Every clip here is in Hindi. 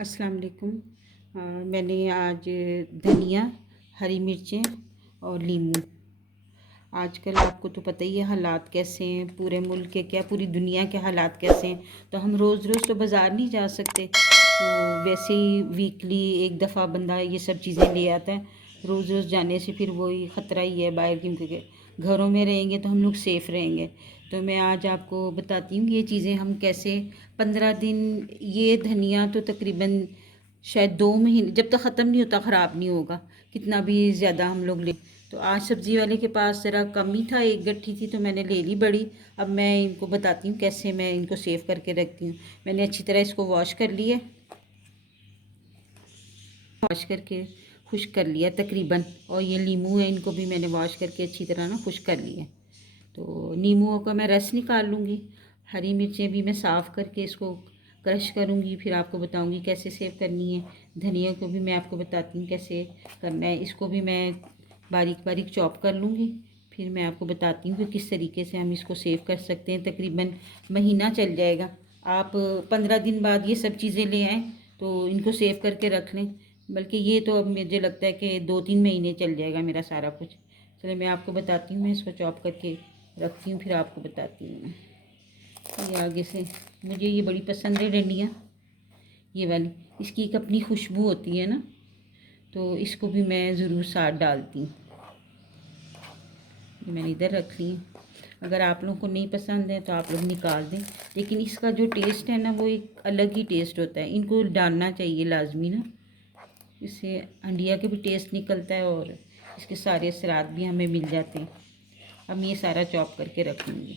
अस्सलाम वालेकुम। मैंने आज धनिया, हरी मिर्चें और नींबू। आजकल आपको तो पता ही है हालात कैसे हैं, पूरे मुल्क के क्या पूरी दुनिया के हालात कैसे हैं। तो हम रोज़ रोज़ तो बाज़ार नहीं जा सकते, तो वैसे ही वीकली एक दफ़ा बंदा ये सब चीज़ें ले आता है। रोज़ रोज़ जाने से फिर वही ख़तरा ही है बाहर, क्योंकि घरों में रहेंगे तो हम लोग सेफ़ रहेंगे। तो मैं आज आपको बताती हूँ ये चीज़ें हम कैसे 15 दिन। ये धनिया तो तकरीबन शायद 2 महीने, जब तक ख़त्म नहीं होता ख़राब नहीं होगा, कितना भी ज़्यादा हम लोग ले। तो आज सब्ज़ी वाले के पास ज़रा कम ही था, एक गट्ठी थी तो मैंने ले ली बड़ी। अब मैं इनको बताती हूँ कैसे मैं इनको सेव करके रखती हूँ। मैंने अच्छी तरह इसको वॉश कर लिया, वॉश करके खुश्क कर लिया तकरीबन। और ये नींबू है, इनको भी मैंने वॉश करके अच्छी तरह ना खुश्क कर लिया। तो नींबुओं का मैं रस निकाल लूँगी। हरी मिर्चें भी मैं साफ़ करके इसको क्रश करूँगी, फिर आपको बताऊँगी कैसे सेव करनी है। धनिया को भी मैं आपको बताती हूँ कैसे करना है, इसको भी मैं बारीक बारीक चॉप कर लूँगी। फिर मैं आपको बताती हूँ कि किस तरीके से हम इसको सेव कर सकते हैं। तकरीबन महीना चल जाएगा। आप 15 दिन बाद ये सब चीज़ें ले आएँ तो इनको सेव करके रख लें। बल्कि ये तो अब मुझे लगता है कि 2-3 महीने चल जाएगा मेरा सारा कुछ। चलिए मैं आपको बताती हूँ, मैं इसको चॉप करके रखती हूँ फिर आपको बताती हूँ मैं। ये आगे से मुझे ये बड़ी पसंद है डंडियाँ, ये वाली। इसकी एक अपनी खुशबू होती है ना, तो इसको भी मैं ज़रूर साथ डालती हूँ। ये मैंने इधर रख ली है। अगर आप लोगों को नहीं पसंद है तो आप लोग निकाल दें, लेकिन इसका जो टेस्ट है ना वो एक अलग ही टेस्ट होता है। इनको डालना चाहिए लाजमी ना, इससे अंडिया के भी टेस्ट निकलता है और इसके सारे असरात भी हमें मिल जाते हैं। अब मैं ये सारा चॉप करके रख लूँगी।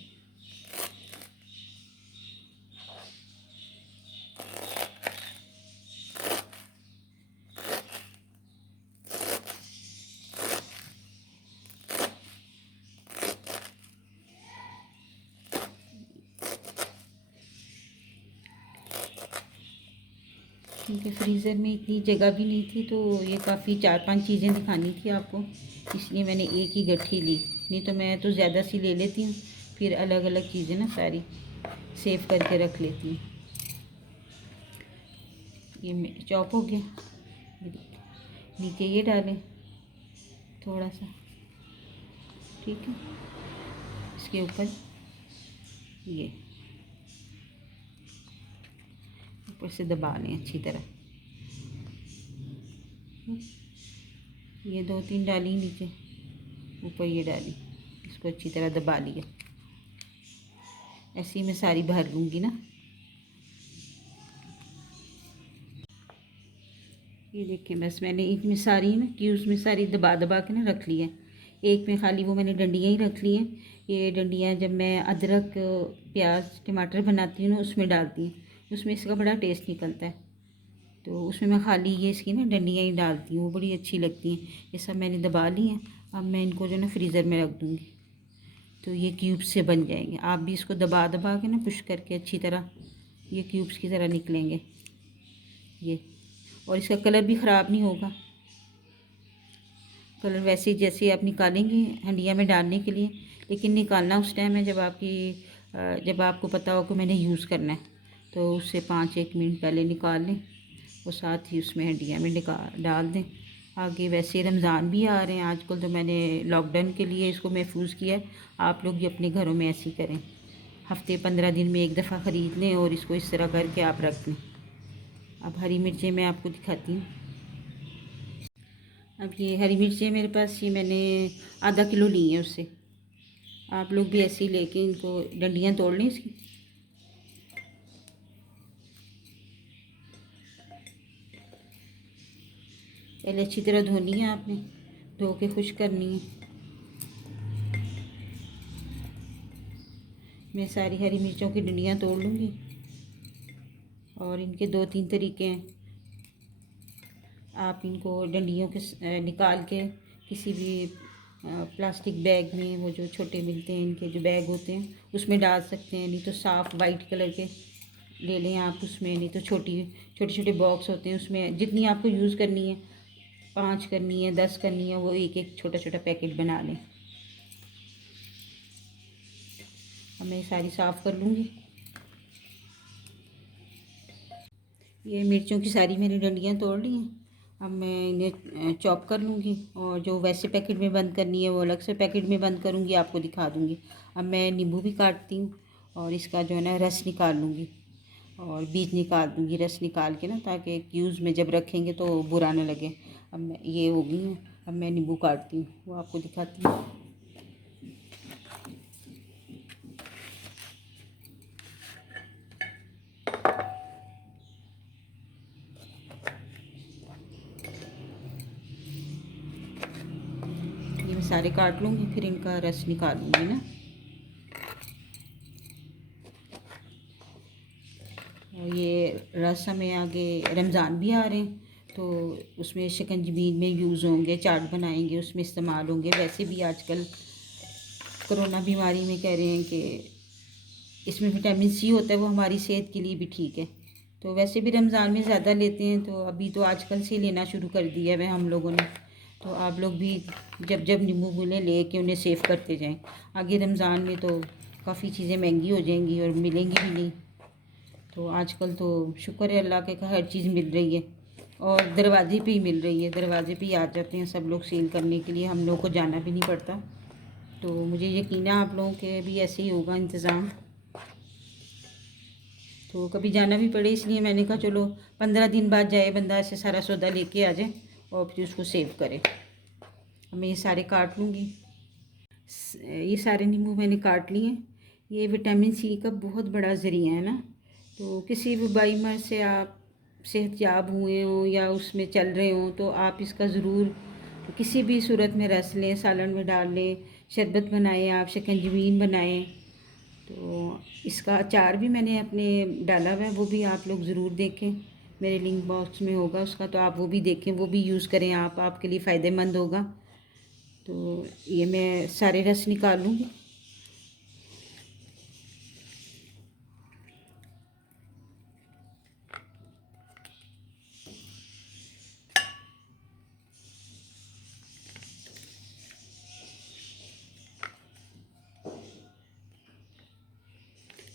क्योंकि फ्रीज़र में इतनी जगह भी नहीं थी, तो ये काफ़ी 4-5 चीज़ें दिखानी थी आपको, इसलिए मैंने एक ही गट्ठी ली। नहीं तो मैं तो ज़्यादा सी ले लेती हूँ, फिर अलग अलग चीज़ें ना सारी सेव करके रख लेती हूँ। ये चॉप हो गया, नीचे ये डालें थोड़ा सा, ठीक है। इसके ऊपर ये ऊपर से दबा लें अच्छी तरह। ये 2-3 डाली नीचे, ऊपर ये डाली, इसको अच्छी तरह दबा लिया। ऐसे ही मैं सारी भर लूँगी ना। ये देखिए बस मैंने इसमें सारी ना क्यूब्स में सारी दबा दबा के ना रख ली है। एक में खाली वो मैंने डंडियाँ ही रख ली हैं। ये डंडियाँ जब मैं अदरक प्याज टमाटर बनाती हूँ ना उसमें डालती हूँ, उसमें इसका बड़ा टेस्ट निकलता है। तो उसमें मैं खाली ये इसकी ना डंडियाँ ही डालती हूँ, वो बड़ी अच्छी लगती हैं। ये सब मैंने दबा ली हैं। अब मैं इनको जो ना फ्रीज़र में रख दूँगी, तो ये क्यूब्स से बन जाएंगे। आप भी इसको दबा दबा के ना पुश करके अच्छी तरह ये क्यूब्स की तरह निकलेंगे ये। और इसका कलर भी ख़राब नहीं होगा, कलर वैसे ही जैसे आप निकालेंगे हंडिया में डालने के लिए। लेकिन निकालना उस टाइम है जब आपको पता हो कि मैंने यूज़ करना है, तो उससे 5-1 मिनट पहले निकाल लें और साथ ही उसमें हंडिया में डाल दें। आगे वैसे रमज़ान भी आ रहे हैं आजकल, तो मैंने लॉकडाउन के लिए इसको महफूज किया है। आप लोग भी अपने घरों में ऐसे ही करें, हफ्ते 15 दिन में एक दफ़ा ख़रीद लें और इसको इस तरह करके आप रख लें। अब हरी मिर्चें मैं आपको दिखाती हूँ। अब ये हरी मिर्चें मेरे पास, ये मैंने आधा किलो ली है उससे। आप लोग भी ऐसे ही लेके इनको डंडियाँ तोड़ लें इसकी। पहले अच्छी तरह धोनी है आपने, धो के खुश्क करनी है। मैं सारी हरी मिर्चों की डंडियाँ तोड़ लूँगी। और इनके 2-3 तरीके हैं। आप इनको डंडियों के निकाल के किसी भी प्लास्टिक बैग में, वो जो छोटे मिलते हैं इनके जो बैग होते हैं उसमें डाल सकते हैं। नहीं तो साफ़ वाइट कलर के ले लें आप उसमें, नहीं तो छोटे छोटे बॉक्स होते हैं उसमें जितनी आपको यूज़ करनी है, 5 करनी है 10 करनी है, वो एक एक छोटा छोटा पैकेट बना लें। अब मैं सारी साफ़ कर लूँगी। ये मिर्चों की सारी मैंने डंडियाँ तोड़ ली हैं। अब मैं इन्हें चॉप कर लूँगी, और जो वैसे पैकेट में बंद करनी है वो अलग से पैकेट में बंद करूँगी, आपको दिखा दूँगी। अब मैं नींबू भी काटती हूँ और इसका जो है ना रस निकाल लूँगी और बीज निकाल दूँगी, रस निकाल के ना, ताकि यूज़ में जब रखेंगे तो बुरा ना लगे। अब मैं ये हो गई हैं। अब मैं नींबू काटती हूँ, वो आपको दिखाती हूँ। ये मैं सारे काट लूँगी, फिर इनका रस निकालूँगी ना। और ये रस हमें आगे रमज़ान भी आ रहे हैं, तो उसमें शिकंजी में यूज़ होंगे, चाट बनाएंगे, उसमें इस्तेमाल होंगे। वैसे भी आजकल कोरोना बीमारी में कह रहे हैं कि इसमें विटामिन सी होता है, वो हमारी सेहत के लिए भी ठीक है। तो वैसे भी रमज़ान में ज़्यादा लेते हैं, तो अभी तो आजकल से लेना शुरू कर दिया है हम लोगों ने। तो आप लोग भी जब जब नींबू मिले ले के उन्हें सेव करते जाएं। आगे रमज़ान में तो काफ़ी चीज़ें महंगी हो जाएंगी और मिलेंगी भी नहीं। तो आजकल तो शुक्र है अल्लाह के, हर चीज़ मिल रही है और दरवाजे पे ही मिल रही है। दरवाजे पे ही आ जाते हैं सब लोग सेल करने के लिए, हम लोग को जाना भी नहीं पड़ता। तो मुझे यकीन है आप लोगों के भी ऐसे ही होगा इंतज़ाम। तो कभी जाना भी पड़े, इसलिए मैंने कहा चलो 15 दिन बाद जाए बंदा, ऐसे सारा सौदा लेके आ जाए और फिर उसको सेव करे। अब मैं ये सारे काट लूँगी। ये सारे नींबू मैंने काट लिए हैं। ये विटामिन सी का बहुत बड़ा ज़रिया है ना। तो किसी भी बीमारी से आप सेहतयाब हुए हों या उसमें चल रहे हों, तो आप इसका ज़रूर किसी भी सूरत में रस लें, सालन में डाल लें, शरबत बनाएं, आप शिकंजी बनाएं। तो इसका अचार भी मैंने अपने डाला हुआ है, वो भी आप लोग ज़रूर देखें। मेरे लिंक बॉक्स में होगा उसका, तो आप वो भी देखें, वो भी यूज़ करें आप, आपके लिए फ़ायदेमंद होगा। तो ये मैं सारे रस निकाल लूँगी।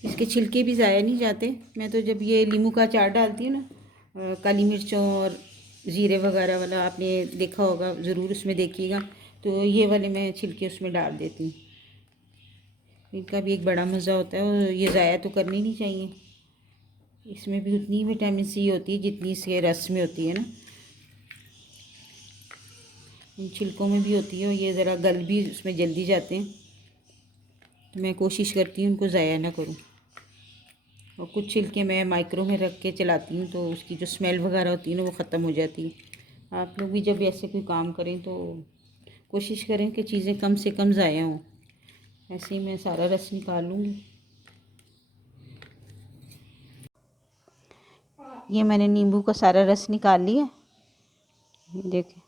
इसके छिलके भी ज़ाया नहीं जाते। मैं तो जब ये नींबू का अचार डालती हूँ ना, काली मिर्चों और ज़ीरे वगैरह वाला, आपने देखा होगा, ज़रूर उसमें देखिएगा। तो ये वाले मैं छिलके उसमें डाल देती हूँ। इनका भी एक बड़ा मज़ा होता है और ये ज़ाया तो करनी नहीं चाहिए। इसमें भी उतनी विटामिन सी होती है जितनी इसके रस में होती है ना। इन छिलकों में भी होती है और ये ज़रा गल भी उसमें जल्दी जाते हैं। तो मैं कोशिश करती हूँ उनको ज़ाया ना करूँ। और कुछ छिलके मैं माइक्रो में रख के चलाती हूँ, तो उसकी जो स्मेल वगैरह होती है ना, वो ख़त्म हो जाती है। आप लोग भी जब ऐसे कोई काम करें तो कोशिश करें कि चीज़ें कम से कम ज़ाया हों। ऐसे ही मैं सारा रस निकाल लूँगी। ये मैंने नींबू का सारा रस निकाल लिया, देखें।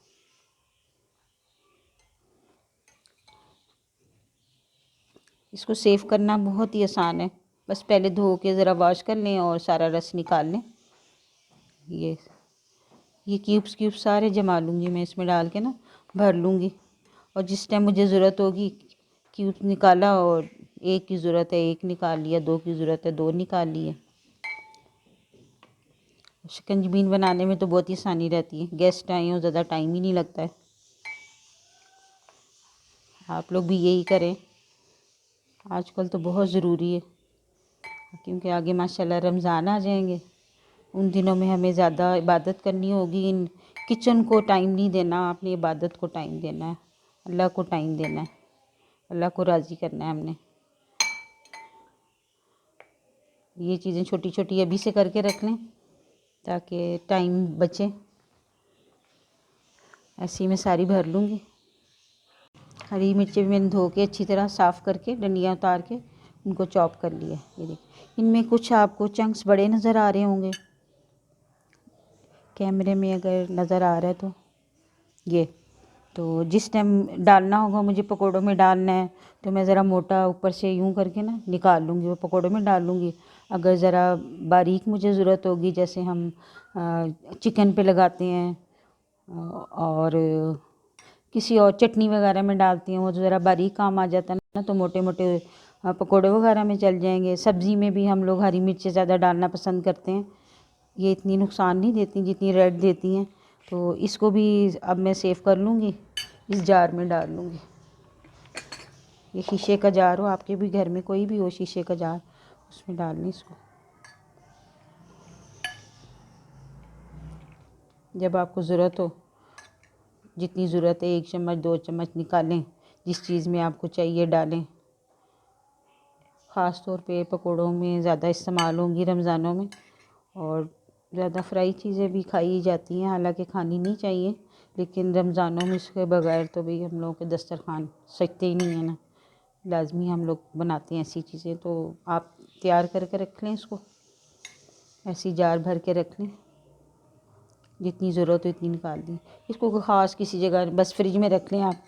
इसको सेव करना बहुत ही आसान है, बस पहले धो के ज़रा वॉश कर लें और सारा रस निकाल लें। ये क्यूब्स सारे जमा लूँगी मैं इसमें डाल के ना, भर लूँगी। और जिस टाइम मुझे ज़रूरत होगी, क्यूब्स निकाला और एक की ज़रूरत है एक निकाल लिया, दो की ज़रूरत है दो निकाल लिए। शिकंजी बनाने में तो बहुत ही आसानी रहती है, गेस्ट आए हो ज़्यादा टाइम ही नहीं लगता है। आप लोग भी यही करें, आजकल तो बहुत ज़रूरी है, क्योंकि आगे माशाल्लाह रमज़ान आ जाएंगे। उन दिनों में हमें ज़्यादा इबादत करनी होगी। इन किचन को टाइम नहीं देना, अपनी इबादत को टाइम देना है, अल्लाह को टाइम देना है, अल्लाह को राज़ी करना है हमने। ये चीज़ें छोटी छोटी अभी से करके रख लें ताकि टाइम बचे। ऐसे ही मैं सारी भर लूँगी। हरी मिर्चें भी मैंने धो के अच्छी तरह साफ़ करके डंडियाँ उतार के उनको चॉप कर लिया। ये देखिए, इनमें कुछ आपको चंक्स बड़े नज़र आ रहे होंगे कैमरे में, अगर नज़र आ रहा है ये तो जिस टाइम डालना होगा मुझे पकोड़ों में डालना है, तो मैं ज़रा मोटा ऊपर से यूं करके ना निकाल लूँगी, वो पकोड़ों में डाल लूँगी। अगर ज़रा बारीक मुझे ज़रूरत होगी, जैसे हम चिकन पे लगाते हैं और किसी और चटनी वगैरह में डालती हैं, वो तो ज़रा बारीक काम आ जाता है ना, तो मोटे मोटे पकोड़े वगैरह में चल जाएंगे। सब्ज़ी में भी हम लोग हरी मिर्चें ज़्यादा डालना पसंद करते हैं, ये इतनी नुकसान नहीं देती जितनी रेड देती हैं। तो इसको भी अब मैं सेव कर लूँगी, इस जार में डाल लूँगी। ये शीशे का जार हो, आपके भी घर में कोई भी हो शीशे का जार, उसमें डाल लें इसको। जब आपको ज़रूरत हो, जितनी ज़रूरत है 1 चम्मच 2 चम्मच निकालें, जिस चीज़ में आपको चाहिए डालें। ख़ास तौर पे पकौड़ों में ज़्यादा इस्तेमाल होंगी रमज़ानों में, और ज़्यादा फ्राई चीज़ें भी खाई जाती हैं, हालांकि खानी नहीं चाहिए, लेकिन रमज़ानों में इसके बगैर तो भाई हम लोगों के दस्तरखान सजते ही नहीं है ना। लाजमी हम लोग बनाते हैं ऐसी चीज़ें। तो आप तैयार करके रख लें इसको, ऐसी जार भर के रख लें, जितनी ज़रूरत हो इतनी निकाल दी। इसको कोई ख़ास किसी जगह बस फ्रिज में रख लें आप,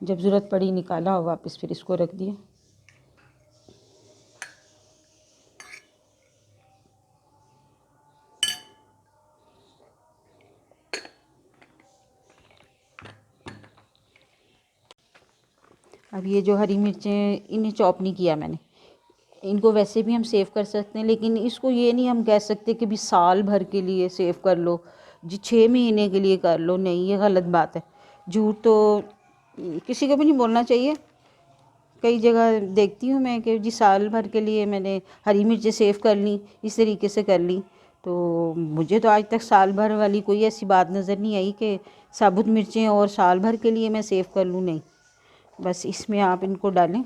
जब ज़रूरत पड़ी निकाला और वापस फिर इसको रख दिया। अब ये जो हरी मिर्चें, इन्हें चॉप नहीं किया मैंने, इनको वैसे भी हम सेव कर सकते हैं, लेकिन इसको ये नहीं हम कह सकते कि भी साल भर के लिए सेव कर लो जी, 6 महीने के लिए कर लो। नहीं, ये गलत बात है। झूठ तो किसी को भी नहीं बोलना चाहिए। कई जगह देखती हूँ मैं कि जी साल भर के लिए मैंने हरी मिर्चें सेव कर ली, इस तरीके से कर ली। तो मुझे तो आज तक साल भर वाली कोई ऐसी बात नज़र नहीं आई कि साबुत मिर्चें और साल भर के लिए मैं सेव कर लूँ। नहीं, बस इसमें आप इनको डालें।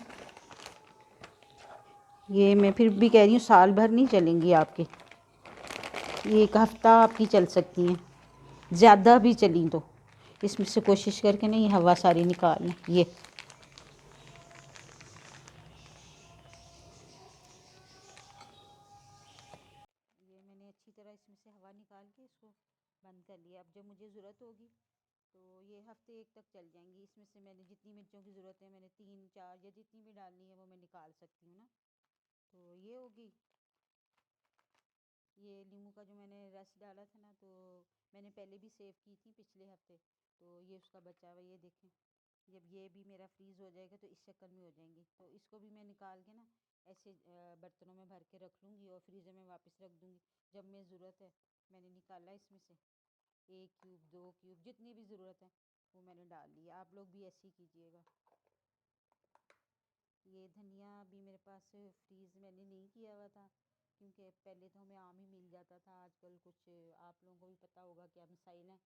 ये मैं फिर भी कह रही हूँ साल भर नहीं चलेंगी आपके, ये 1 हफ़्ता आपकी चल सकती हैं, ज़्यादा भी चली तो। इसमें से कोशिश करके नहीं हवा सारी निकाल लें। ये मैंने अच्छी तरह इसमें से हवा निकाल के इसको बंद कर लिया। अब जब मुझे ज़रूरत होगी तो ये हफ़्ते 1 तक चल जाएंगी। इसमें से मैंने जितनी मिर्चों की ज़रूरत है, मैंने 3 4 या जितनी भी डालनी है वो मैं निकाल सकती हूँ ना। तो ये होगी। ये नींबू का जो मैंने रस डाला था ना, तो मैंने पहले भी सेव की थी पिछले हफ्ते, तो ये उसका बचा हुआ, ये देखें। जब ये भी मेरा फ्रीज़ हो जाएगा तो इस शक्ल में हो जाएंगी। तो इसको भी मैं निकाल के ना ऐसे बर्तनों में भर के रख लूँगी और फ्रीज़र में वापस रख दूँगी। जब मैं ज़रूरत है, मैंने निकाला इसमें से 1 क्यूब 2 क्यूब जितनी भी ज़रूरत है वो मैंने डाल लिया। आप लोग भी ऐसे ही कीजिएगा। ये धनिया भी मेरे पास फ्रीज़ मैंने नहीं किया हुआ था, क्योंकि पहले तो हमें आम ही मिल जाता था। आजकल कुछ आप लोगों को भी पता होगा क्या मसाइल हैं,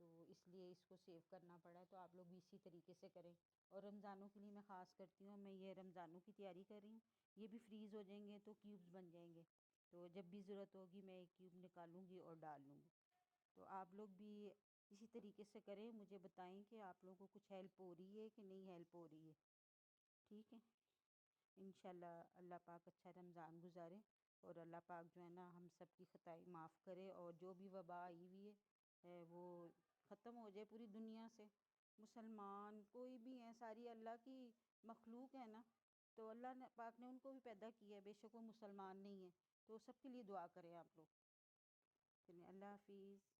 तो इसलिए इसको सेव करना पड़ा है। तो आप लोग भी इसी तरीके से करें। और रमज़ानों के लिए मैं ख़ास करती हूँ, मैं ये रमज़ानों की तैयारी कर रही हूँ। ये भी फ्रीज़ हो जाएंगे तो क्यूब्स बन जाएंगे, तो जब भी ज़रूरत होगी मैं 1 क्यूब निकालूंगी और डाल लूँगी। तो आप लोग भी इसी तरीके से करें। मुझे बताएं कि आप लोगों को कुछ हेल्प हो रही है कि नहीं हेल्प हो रही है। ठीक है, इंशाल्लाह अल्लाह पाक अच्छा रमज़ान गुजारे, और अल्लाह पाक जो है ना हम सब की ख़ताई माफ़ करे, और जो भी वबा आई हुई है वो ख़त्म हो जाए पूरी दुनिया से। मुसलमान कोई भी हैं, सारी अल्लाह की मखलूक है ना, तो अल्लाह ने पाक ने उनको भी पैदा किया है, बेशक वो मुसलमान नहीं है। तो सबके लिए दुआ करें आप लोग। चलिए, अल्लाह हाफिज़।